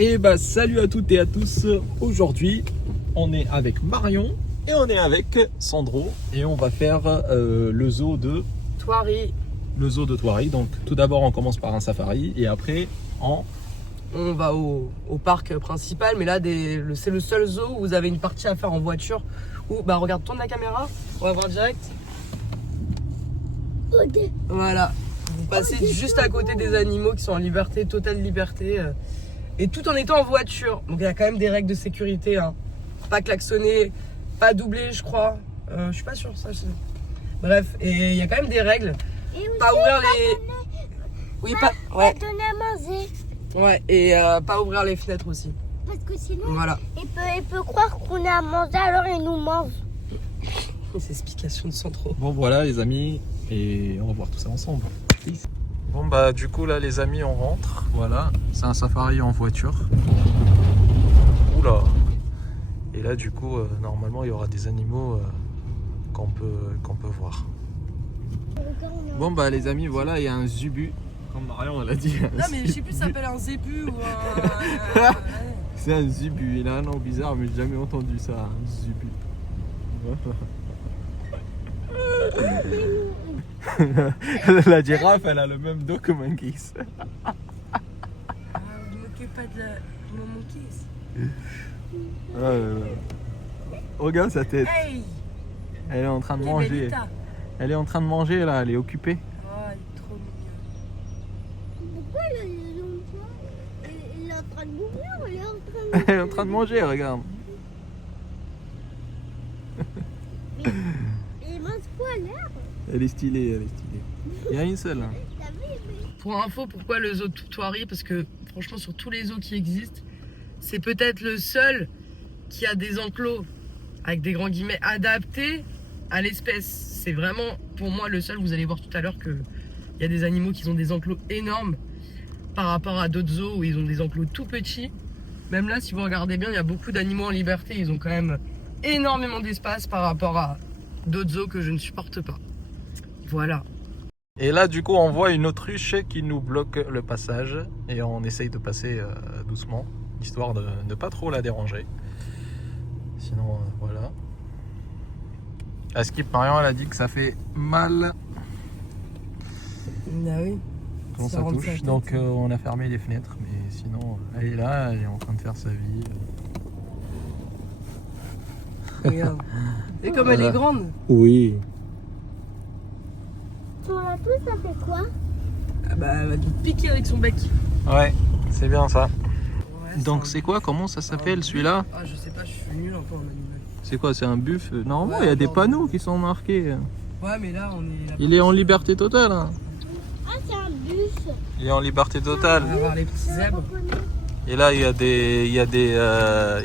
Et bah salut à toutes et à tous. Aujourd'hui on est avec Marion et on est avec Sandro et on va faire le zoo de Thoiry. Le zoo de Thoiry. Donc tout d'abord on commence par un safari et après on va au parc principal, mais là c'est le seul zoo où vous avez une partie à faire en voiture. Où bah regarde, tourne la caméra, on va voir direct. Okay. Voilà, vous passez juste à côté des animaux qui sont en liberté, totale liberté. Et tout en étant en voiture. Donc il y a quand même des règles de sécurité. Hein. Pas klaxonner, pas doubler, je crois. Je suis pas sûre, ça. Bref, et il y a quand même des règles. Pas ouvrir les. Oui, pas. Ouais. Donner à manger. Ouais, et pas ouvrir les fenêtres aussi. Parce que sinon, voilà. il peut croire qu'on a à manger, alors il nous mange. C'est explication de Sandro. Bon voilà les amis, et on va voir tout ça ensemble. Bon bah du coup là les amis on rentre, voilà, c'est un safari en voiture. Oula. Et là du coup normalement il y aura des animaux qu'on peut voir. Bon bah les amis voilà, il y a un zubu, comme Marion elle a dit. Non mais je sais plus si ça s'appelle un zébu ou un... C'est un zubu, il a un nom bizarre mais j'ai jamais entendu ça, un zubu. La girafe elle a le même dos que Monkey. Ah, vous ne moquez pas de mon monkey. Oh là là. Regarde sa tête. Hey, Elle est en train de manger. Bellita. Elle est en train de manger là, elle est occupée. Oh, il est trop mignon. Pourquoi il est en train de mourir, Elle est en train de manger, regarde. Il mange quoi, l'herbe? Elle est stylée, elle est stylée. Il y a une seule. Hein. Pour info, pourquoi le zoo de Thoiry? Parce que franchement, sur tous les zoos qui existent, c'est peut-être le seul qui a des enclos, avec des grands guillemets, adaptés à l'espèce. C'est vraiment, pour moi, le seul. Vous allez voir tout à l'heure qu'il y a des animaux qui ont des enclos énormes par rapport à d'autres zoos où ils ont des enclos tout petits. Même là, si vous regardez bien, il y a beaucoup d'animaux en liberté. Ils ont quand même énormément d'espace par rapport à d'autres zoos que je ne supporte pas. Voilà. Et là, du coup, on voit une autruche qui nous bloque le passage. Et on essaye de passer doucement, histoire de ne pas trop la déranger. Sinon, voilà. À Skip, Marion, elle a dit que ça fait mal Ah oui. quand ça touche. Donc, on a fermé les fenêtres. Mais sinon, elle est là, elle est en train de faire sa vie. Regarde. Et comme elle est grande. Oui. Ton lapin, ça fait quoi? Ah bah, elle va te piquer avec son bec. Ouais, c'est bien ça. Ouais, Donc c'est quoi? Comment ça s'appelle celui-là? Ah je sais pas, je suis nul un peu en animal. C'est quoi? C'est un buffle? Normalement Ouais, il y a des genre- panneaux qui sont marqués. Ouais mais là on est... Il est en liberté totale. Hein. Ah, c'est un bus. Il est en liberté totale. On va voir les petits zèbres. Et là il y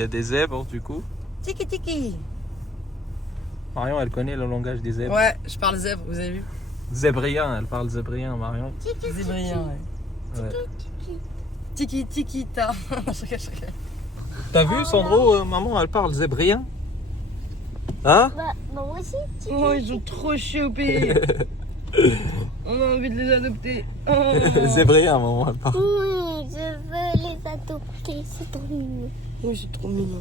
a des zèbres du coup. Tiki tiki. Marion elle connaît le langage des zèbres. Ouais, je parle zèbre, vous avez vu? Zébrien, elle parle zébrien Marion. Zébrien, ouais. Ouais. Tiki tiki ta. Je rigole. T'as vu Sandro, maman elle parle zébrien? Hein? Bah, moi aussi. Oh ils sont trop chopés. On a envie de les adopter. Oh. Zébrien maman elle parle. Oui, je veux les adopter, c'est trop mignon. Oui c'est trop mignon.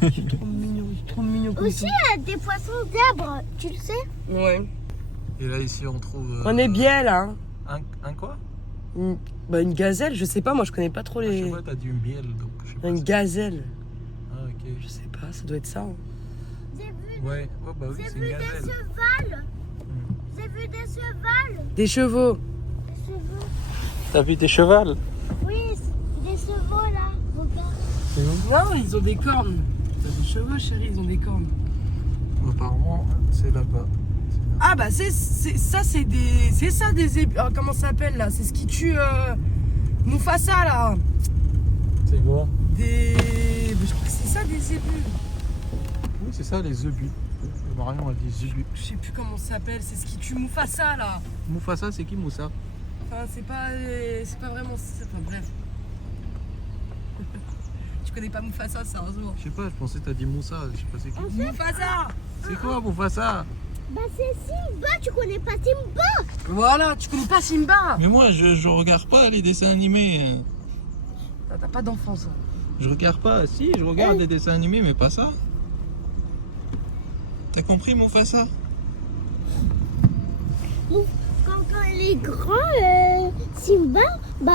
C'est trop mignon, c'est trop mignon. comme Aussi, il y a des poissons zèbres, tu le sais? tout. Ouais. Et là ici on trouve... On est bien là. Un quoi? Une gazelle, je sais pas, moi je connais pas trop Je les... sais pas, t'as du miel donc je sais pas. Une gazelle. Ah ok. Je sais pas, ça doit être ça. Hein. J'ai vu, Ouais, oh, bah oui c'est une des gazelle. chevals. J'ai vu des chevals. Des chevaux. Des chevaux. T'as vu des chevals? Oui, des chevaux là. Regarde. Non, ils ont des cornes. T'as des chevaux chérie, ils ont des cornes. Apparemment c'est là-bas. Ah bah c'est ça c'est des... C'est ça des zébus. Ah, comment ça s'appelle là? C'est ce qui tue Mufasa là. C'est quoi? Des... Je crois que c'est ça des zébus. Oui c'est ça les zébus. Marion a dit zébus. Je sais plus comment ça s'appelle, c'est ce qui tue Mufasa là. Mufasa c'est qui Moussa? Enfin c'est pas vraiment... Enfin bref. Tu connais pas Mufasa, c'est un jour. Je sais pas, je pensais que t'as dit Moussa, je sais pas c'est qui. Mufasa. C'est quoi Mufasa? Bah c'est Simba, tu connais pas Simba? Voilà, tu connais pas Simba. Mais moi je regarde pas les dessins animés. T'as t'as pas d'enfance. Hein. Je regarde pas, si, je regarde des dessins animés, mais pas ça. T'as compris, Mufasa? Quand il est grand, Simba, il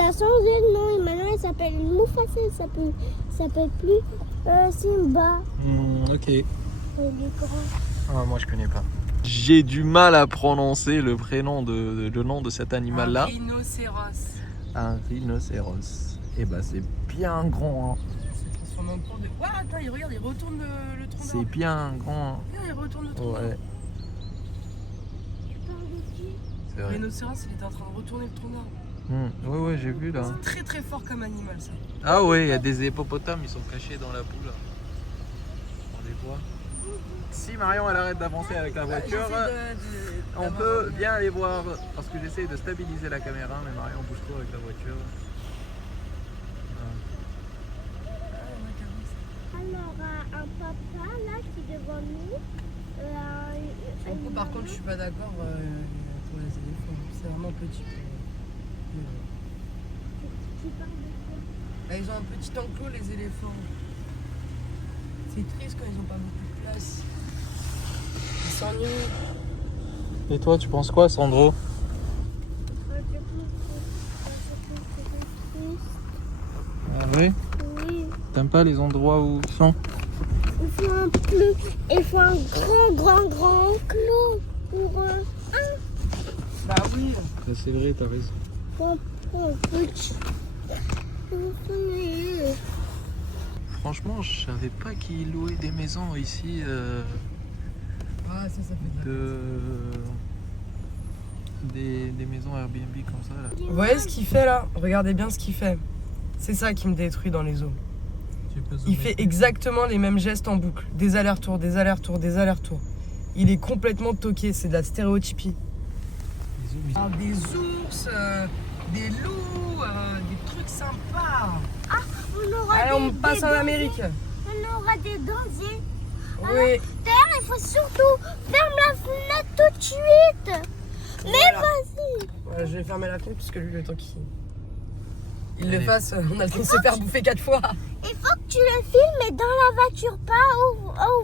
a changé de nom et maintenant il s'appelle Mufasa, il s'appelle plus Simba. Ok. Il est grand. Ah, moi je connais pas. J'ai du mal à prononcer le prénom le nom de cet animal-là. Un rhinocéros. Un rhinocéros. Et bah c'est bien grand. Hein. C'est transformé en cours de. Ouah, attends, regarde, il retourne le tronc C'est d'arbre. bien grand. Regarde, il retourne le tronc d'arbre. Ouais, Tu parles de qui? c'est Le vrai. rhinocéros, il était en train de retourner le tronc d'arbre. Ouais, j'ai vu là. C'est très très fort comme animal ça. Ah ouais, il y a des hippopotames, ils sont cachés dans la boule. On les voit. Si Marion elle arrête d'avancer avec la voiture, on peut bien les voir. Parce que j'essaie de stabiliser la caméra, mais Marion bouge trop avec la voiture. Alors, un papa là qui est devant nous. Sur le coup, par contre, je suis pas d'accord pour les éléphants. C'est vraiment petit. Tu parles de quoi? Bah, ils ont un petit enclos, les éléphants. C'est triste quand ils ont pas beaucoup de place. Ils s'ennuient. Et toi, tu penses quoi, Sandro? Ah oui? Oui. T'aimes pas les endroits où ils sont? Il faut un grand clos pour Bah oui. C'est vrai, t'as raison. un petit. Franchement, je savais pas qu'ils louaient des maisons ici Ah, ça fait de la des maisons Airbnb comme ça là. Vous voyez ce qu'il fait là? Regardez bien ce qu'il fait. C'est ça qui me détruit dans les zoos. Il fait exactement les mêmes gestes en boucle. Des allers-retours, des allers-retours, des allers-retours. Il est complètement toqué, c'est de la stéréotypie. Des ours, des loups, des trucs sympas. Allez, on passe en Amérique. On aura des dangers. Oui. Il faut surtout fermer la fenêtre tout de suite. Mais Voilà. vas-y. Ouais, je vais fermer la fenêtre parce que lui, le temps qu'il le Allez. fasse, on a le temps de se faire bouffer 4 fois. Il faut que tu le filmes, mais dans la voiture, pas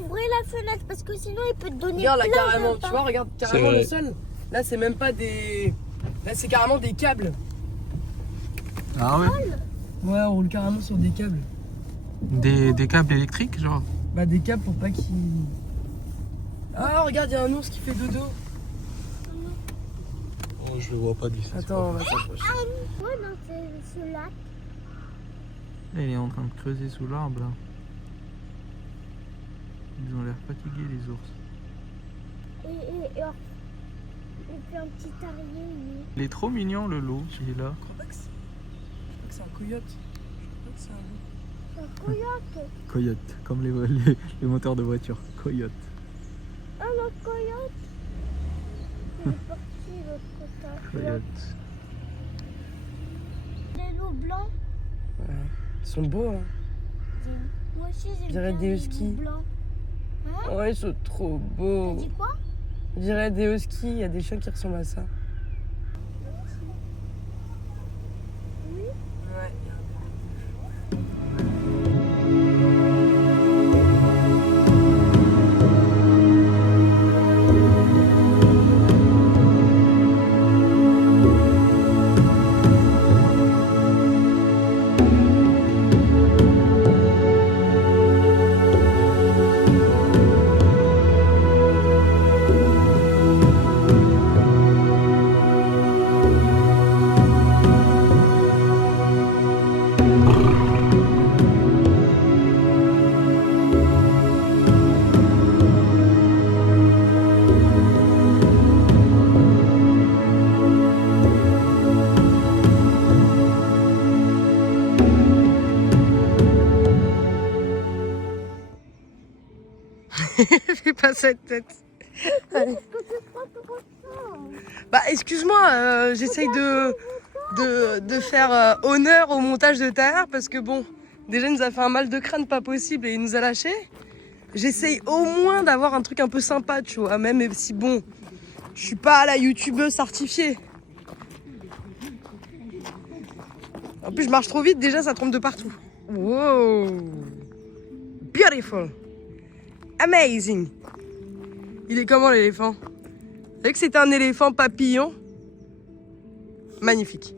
ouvrir la fenêtre parce que sinon il peut te donner Regarde là plein carrément, de tu vois, regarde carrément vrai. le sol. Là, c'est même pas des. Là, c'est carrément des câbles. Ah ouais? Ouais, on roule carrément sur des câbles. Des câbles électriques genre? Bah, des câbles pour pas qu'ils. Ah, regarde, il y a un ours qui fait dodo. Oh, je le vois pas d'ici. Attends, on va s'approcher. Ouais, dans ce lac. Il est en train de creuser sous l'arbre là. Ils ont l'air fatigués les ours. Et puis un petit terrier. Il est trop mignon le loup, il est là. Je crois pas que c'est un coyote. Je crois que c'est un loup. Un coyote. Coyote, comme les moteurs de voiture. Coyote. Un autre coyote. Il est parti l'autre côté. Coyote. Des loups blancs. Ouais. Ils sont beaux, hein. Moi aussi Je j'aime dirais bien des les huskies. loups blancs. Hein? Ouais, ils sont trop beaux. T'as dit quoi? Je dirais des huskies, il y a des chiens qui ressemblent à ça. Oui. Ouais, Fais pas cette tête. Allez. Bah excuse-moi, j'essaye de faire honneur au montage de ta mère parce que bon, déjà il nous a fait un mal de crâne pas possible et il nous a lâché. J'essaye au moins d'avoir un truc un peu sympa, tu vois, même si bon, je suis pas la youtubeuse certifiée. En plus, je marche trop vite, déjà, ça trompe de partout. Wow! Beautiful! Amazing! Il est comment l'éléphant? Vous savez que c'était un éléphant papillon? Magnifique.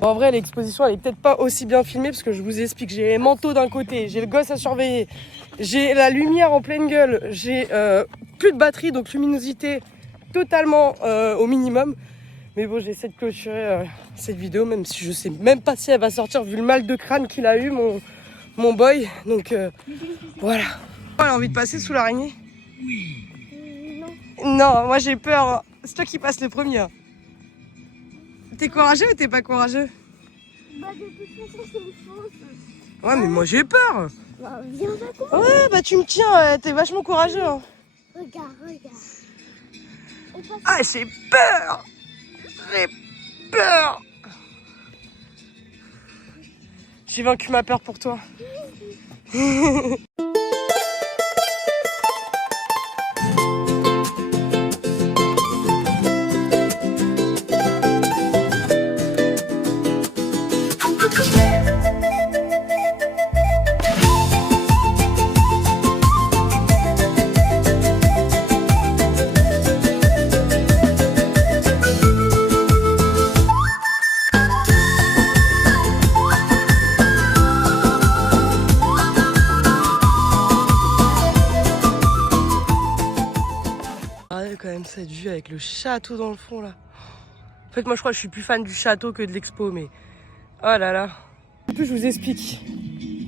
En vrai, l'exposition, elle est peut-être pas aussi bien filmée parce que je vous explique. J'ai les manteaux d'un côté, j'ai le gosse à surveiller, j'ai la lumière en pleine gueule, j'ai plus de batterie, donc luminosité totalement au minimum. Mais bon, j'essaie de clôturer cette vidéo, même si je sais même pas si elle va sortir vu le mal de crâne qu'il a eu, mon boy. Donc voilà. Elle a envie de passer sous l'araignée? Non. Non, moi j'ai peur. C'est toi qui passes le premier. T'es courageux ou t'es pas courageux? Bah, de toute façon, c'est une fausse. Ouais, mais moi j'ai peur. Bah, viens avec moi. Ouais, bah tu me tiens, t'es vachement courageux. Hein. Regarde, regarde. On passe. Ah, j'ai peur. J'ai peur. J'ai vaincu ma peur pour toi. Regardez quand même cette vue avec le château dans le fond là. En fait moi je crois que je suis plus fan du château que de l'expo mais oh là là. En plus je vous explique.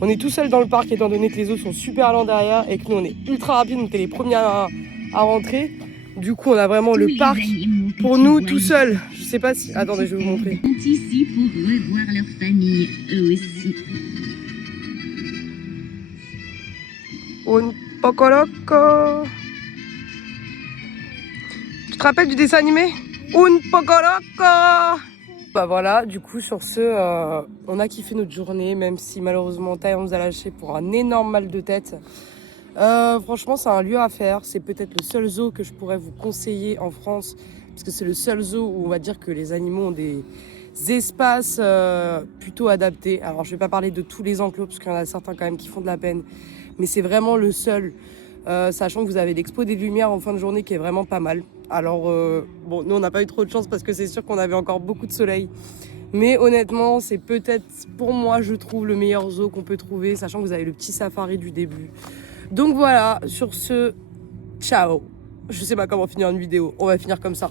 On est tout seul dans le parc étant donné que les autres sont super lents derrière et que nous on est ultra rapide, on était les premiers à rentrer. Du coup on a vraiment le parc pour nous tout seul. Je sais pas si... Attendez je vais vous montrer. Ici pour revoir leur famille, eux aussi. Un poco loco. Tu te rappelles du dessin animé? Un poco loco. Bah voilà, du coup sur ce, on a kiffé notre journée, même si malheureusement Taï nous a lâché pour un énorme mal de tête. Franchement c'est un lieu à faire, c'est peut-être le seul zoo que je pourrais vous conseiller en France, parce que c'est le seul zoo où on va dire que les animaux ont des espaces plutôt adaptés. Alors je vais pas parler de tous les enclos, parce qu'il y en a certains quand même qui font de la peine, mais c'est vraiment le seul. Sachant que vous avez l'expo des lumières en fin de journée qui est vraiment pas mal. Alors bon, nous on n'a pas eu trop de chance parce que c'est sûr qu'on avait encore beaucoup de soleil. Mais honnêtement, c'est peut-être pour moi, je trouve, le meilleur zoo qu'on peut trouver, sachant que vous avez le petit safari du début. Donc voilà, sur ce, ciao. Je sais pas comment finir une vidéo, on va finir comme ça.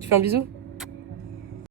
Tu fais un bisou ?